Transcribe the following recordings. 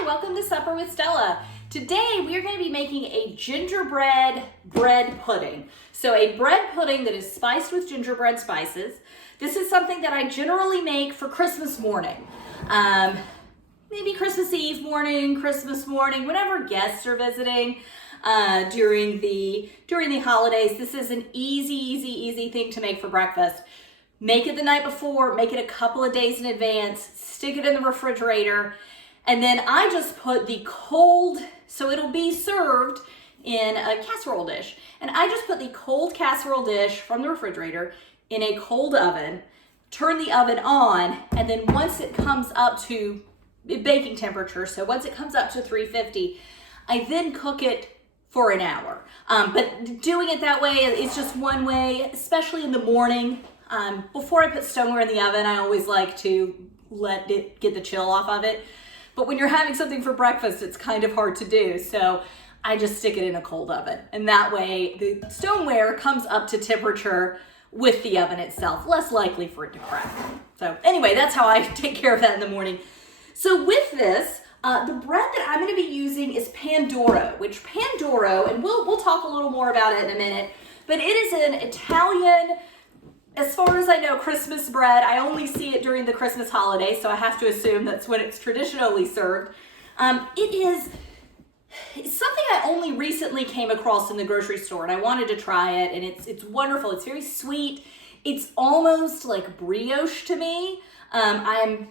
Hi, welcome to Supper with Stella. Today we are going to be making a gingerbread bread pudding. So a bread pudding that is spiced with gingerbread spices. This is something that I generally make for Christmas morning. Maybe Christmas Eve morning, Christmas morning, whenever guests are visiting during the holidays. This is an easy thing to make for breakfast. Make it the night before, make it a couple of days in advance, stick it in the refrigerator, and then I just put the cold, so it'll be served in a casserole dish. And I just put the cold casserole dish from the refrigerator in a cold oven, turn the oven on, and then once it comes up to baking temperature, so once it comes up to 350, I then cook it for an hour. But doing it that way, it's just one way, especially in the morning. Before I put stoneware in the oven, I always like to let it get the chill off of it. But when you're having something for breakfast, it's kind of hard to do. So I just stick it in a cold oven. And that way the stoneware comes up to temperature with the oven itself, less likely for it to crack. So anyway, that's how I take care of that in the morning. So with this, the bread that I'm going to be using is Pandoro, which Pandoro, and we'll talk a little more about it in a minute, but it is an Italian, as far as I know, Christmas bread. I only see it during the Christmas holiday, so I have to assume that's when it's traditionally served. It's something I only recently came across in the grocery store, and I wanted to try it, and it's wonderful. It's very sweet. It's almost like brioche to me. I'm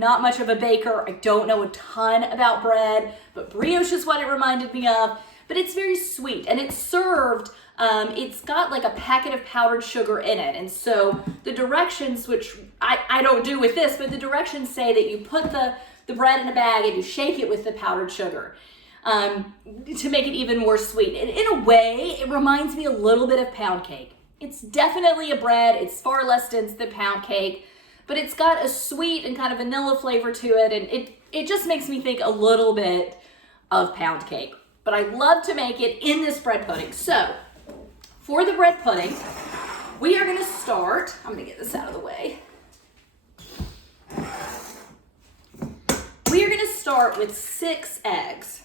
not much of a baker. I don't know a ton about bread, but brioche is what it reminded me of. But it's very sweet, and it's served, it's got like a packet of powdered sugar in it. And so the directions, which I don't do with this, but the directions say that you put the bread in a bag and you shake it with the powdered sugar to make it even more sweet. And in a way, it reminds me a little bit of pound cake. It's definitely a bread. It's far less dense than pound cake, but it's got a sweet and kind of vanilla flavor to it. And it just makes me think a little bit of pound cake. But I love to make it in this bread pudding. So for the bread pudding, we are going to start, I'm going to get this out of the way. We are going to start with 6 eggs.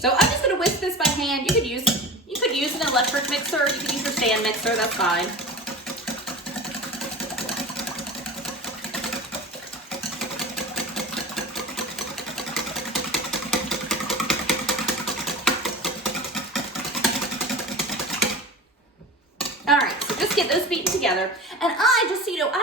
So I'm just going to whisk this by hand. You could use an electric mixer. You could use your stand mixer. That's fine. All right, so just get those beaten together. And I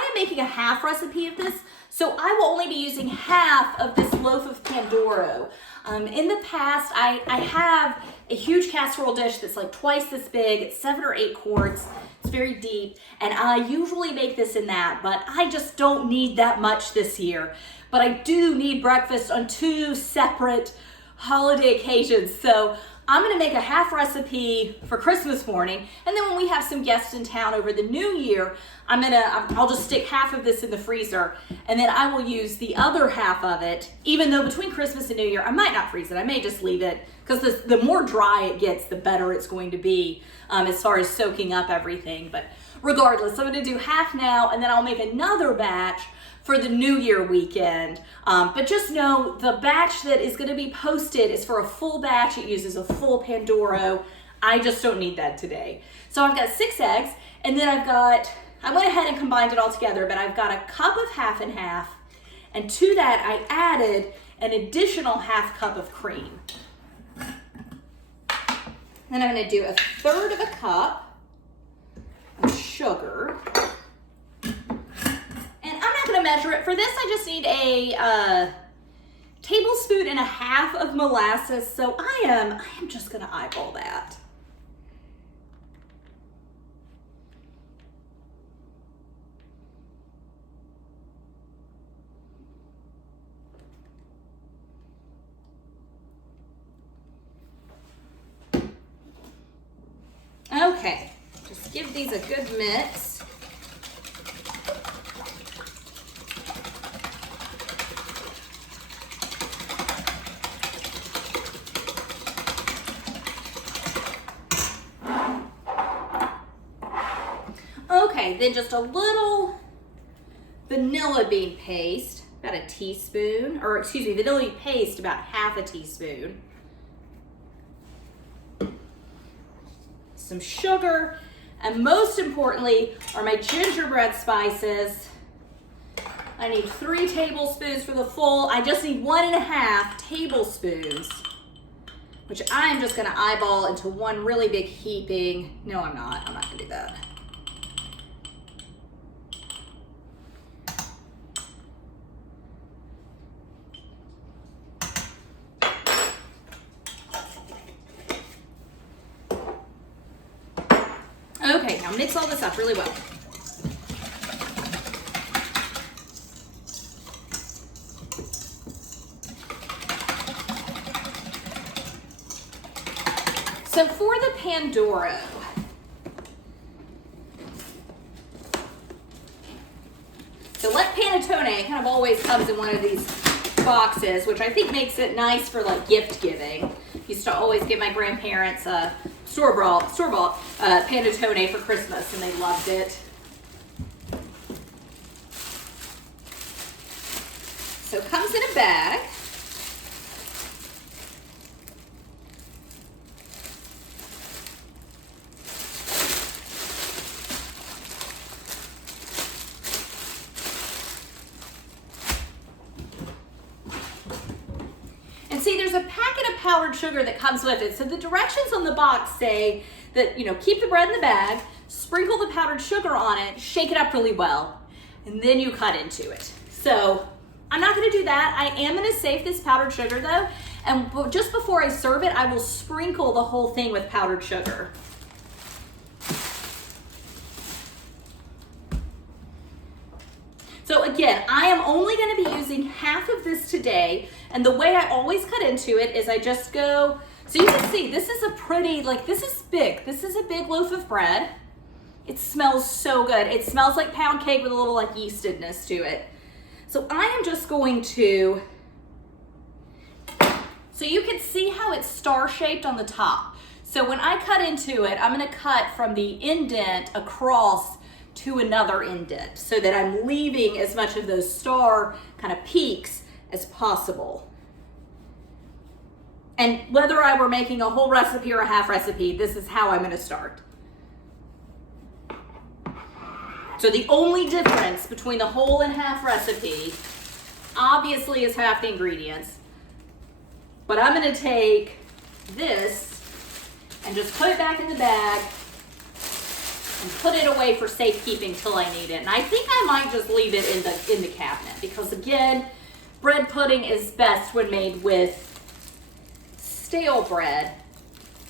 am making a half recipe of this, so I will only be using half of this loaf of Pandoro. In the past, I have a huge casserole dish that's like twice this big. It's 7 or 8 quarts. It's very deep, and I usually make this in that, but I just don't need that much this year. But I do need breakfast on 2 separate holiday occasions, so I'm gonna make a half recipe for Christmas morning, and then when we have some guests in town over the new year, I'll just stick half of this in the freezer, and then I will use the other half of it, even though between Christmas and New Year, I might not freeze it. I may just leave it, because the more dry it gets, the better it's going to be as far as soaking up everything. But regardless, I'm gonna do half now, and then I'll make another batch for the New Year weekend. But just know the batch that is gonna be posted is for a full batch. It uses a full Pandoro. I just don't need that today. So I've got 6 eggs, and then I went ahead and combined it all together, but I've got a cup of half and half, and to that I added an additional half cup of cream. Then I'm gonna do 1/3 of a cup of sugar. I'm going to measure it. For this, I just need a tablespoon and a half of molasses, so I am just going to eyeball that. Okay, just give these a good mix. Okay, then just a little vanilla bean paste, about a teaspoon, or excuse me, vanilla bean paste, about half a teaspoon. Some sugar, and most importantly are my gingerbread spices. I need 3 tablespoons for the full. I just need 1.5 tablespoons, which I'm just gonna eyeball into one really big heaping. No, I'm not gonna do that. Okay, now mix all this up really well. So for the Pandoro, so let panettone kind of always comes in one of these boxes, which I think makes it nice for like gift giving. Used to always give my grandparents a store-bought panettone for Christmas, and they loved it. So it comes in a bag. And see, there's a packet of powdered sugar that comes with it. So the directions on the box say that, you know, keep the bread in the bag, sprinkle the powdered sugar on it, shake it up really well, and then you cut into it. So I'm not gonna do that. I am gonna save this powdered sugar though, and just before I serve it, I will sprinkle the whole thing with powdered sugar. So again, I am only gonna be using half of this today, and the way I always cut into it is I just go, so you can see, this is a pretty, like this is big. This is a big loaf of bread. It smells so good. It smells like pound cake with a little like yeastedness to it. So I am just going to, so you can see how it's star-shaped on the top. So when I cut into it, I'm gonna cut from the indent across to another indent so that I'm leaving as much of those star kind of peaks as possible. And whether I were making a whole recipe or a half recipe, this is how I'm gonna start. So the only difference between the whole and half recipe obviously is half the ingredients. But I'm gonna take this and just put it back in the bag and put it away for safekeeping till I need it. And I think I might just leave it in the cabinet because again, bread pudding is best when made with stale bread.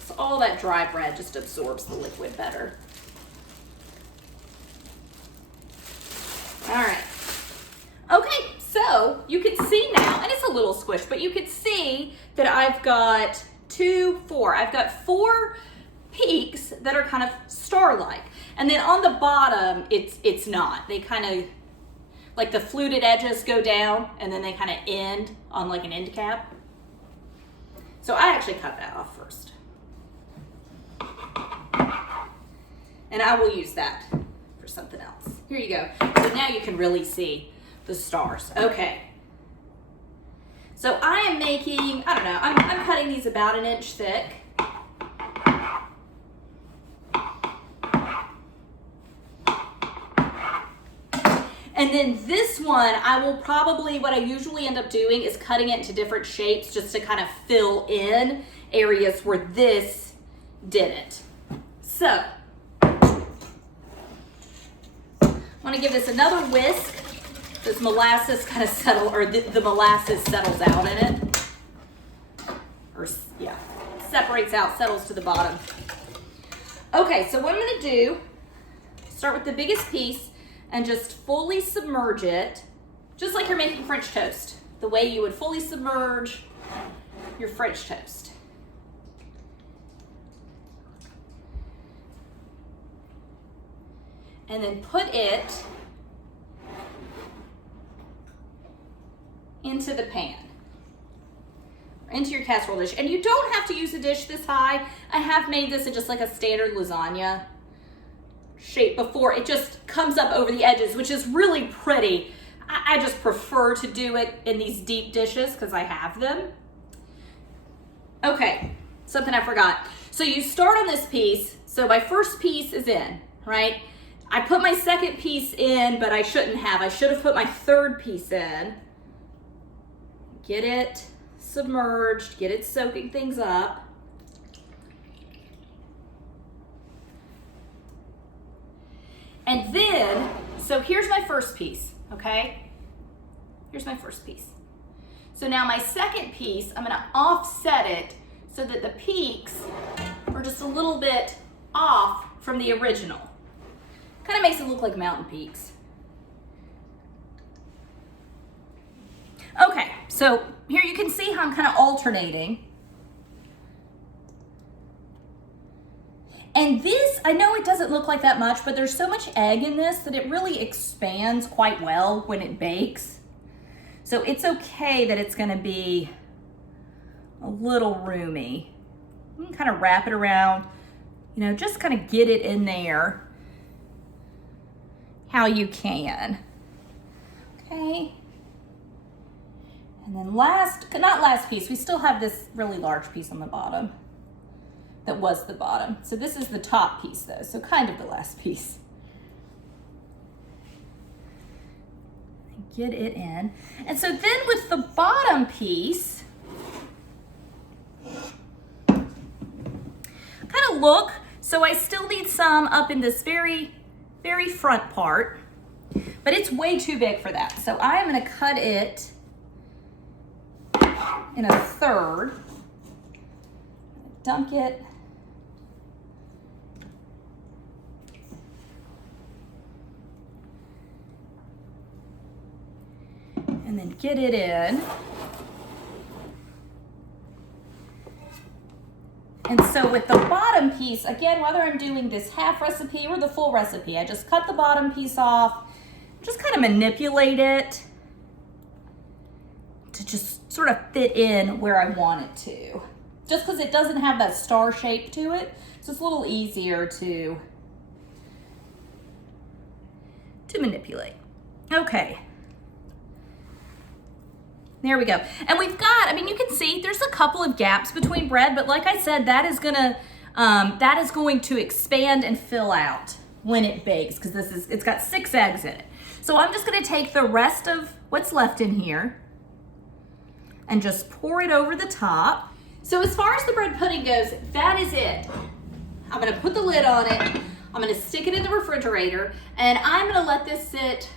So all that dry bread just absorbs the liquid better. All right. Okay, so you can see now, and it's a little squished, but you can see that I've got I've got 4 peaks that are kind of star-like. And then on the bottom, it's not. They kind of, like the fluted edges go down and then they kind of end on like an end cap. So I actually cut that off first. And I will use that for something else. Here you go. So now you can really see the stars. Okay. So I am making, I don't know, I'm cutting these about 1 inch thick. And then this one, I will probably, what I usually end up doing is cutting it into different shapes just to kind of fill in areas where this didn't. So, I want to give this another whisk. This molasses kind of settle, or the molasses settles out in it. Or, yeah, separates out, settles to the bottom. Okay, so what I'm going to do, start with the biggest piece and just fully submerge it, just like you're making French toast, the way you would fully submerge your French toast. And then put it into the pan, into your casserole dish. And you don't have to use a dish this high. I have made this in just like a standard lasagna. shape before it just comes up over the edges, which is really pretty. I just prefer to do it in these deep dishes because I have them. Okay, something I forgot. So you start on this piece. So my first piece is in, right? I put my second piece in, but I shouldn't have. I should have put my third piece in. Get it submerged, get it soaking things up. And then, so here's my first piece, okay? Here's my first piece. So now my second piece, I'm gonna offset it so that the peaks are just a little bit off from the original. Kind of makes it look like mountain peaks. Okay, so here you can see how I'm kind of alternating. And this, I know it doesn't look like that much, but there's so much egg in this that it really expands quite well when it bakes. So it's okay that it's gonna be a little roomy. You can kind of wrap it around, you know, just kind of get it in there how you can. Okay. And then not last piece, we still have this really large piece on the bottom. That was the bottom. So this is the top piece though, so kind of the last piece. Get it in. And so then with the bottom piece, kind of look, so I still need some up in this very, very front part, but it's way too big for that. So I am gonna cut it in a third, dunk it. And then get it in. And so with the bottom piece, again, whether I'm doing this half recipe or the full recipe, I just cut the bottom piece off, just kind of manipulate it to just sort of fit in where I want it to. Just because it doesn't have that star shape to it, so it's a little easier to manipulate. Okay. There we go. And we've got, I mean, you can see there's a couple of gaps between bread, but like I said, that is going to expand and fill out when it bakes because it's got 6 eggs in it. So I'm just gonna take the rest of what's left in here and just pour it over the top. So as far as the bread pudding goes, that is it. I'm gonna put the lid on it. I'm gonna stick it in the refrigerator and I'm gonna let this sit.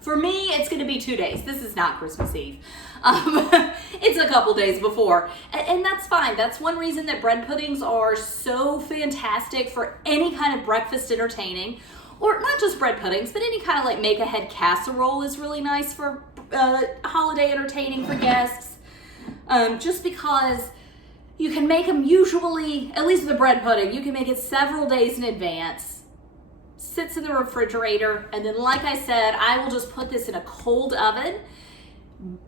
For me, it's gonna be 2 days. This is not Christmas Eve. It's a couple days before, and that's fine. That's one reason that bread puddings are so fantastic for any kind of breakfast entertaining, or not just bread puddings, but any kind of like make-ahead casserole is really nice for holiday entertaining for guests, just because you can make them usually, at least with the bread pudding, you can make it several days in advance. Sits in the refrigerator, and then like I said, I will just put this in a cold oven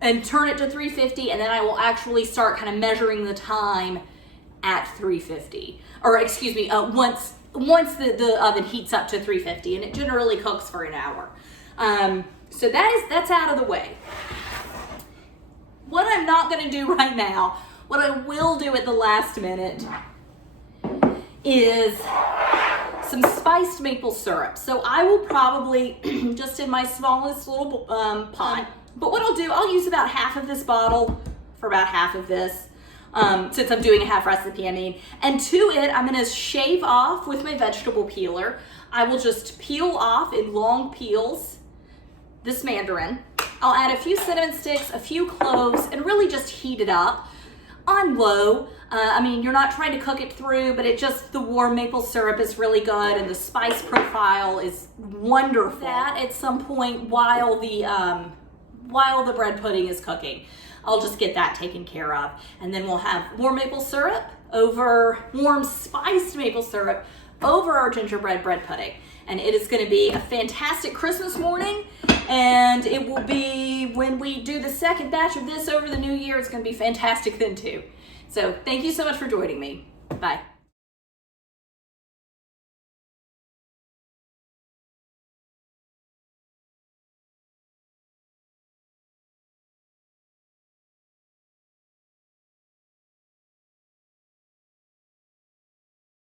and turn it to 350, and then I will actually start kind of measuring the time at 350, or excuse me, once the oven heats up to 350, and it generally cooks for an hour. So that's out of the way. What I'm not gonna do right now, what I will do at the last minute is some spiced maple syrup. So I will probably, just in my smallest little pot, but what I'll do, I'll use about half of this bottle for about half of this, since I'm doing a half recipe, I mean. And to it, I'm gonna shave off with my vegetable peeler. I will just peel off in long peels this mandarin. I'll add a few cinnamon sticks, a few cloves, and really just heat it up on low. I mean, you're not trying to cook it through, but the warm maple syrup is really good, and the spice profile is wonderful. That at some point while the bread pudding is cooking, I'll just get that taken care of, and then we'll have warm spiced maple syrup over our gingerbread bread pudding, and it is going to be a fantastic Christmas morning. And it will be, when we do the second batch of this over the new year, it's going to be fantastic then too. So thank you so much for joining me. Bye.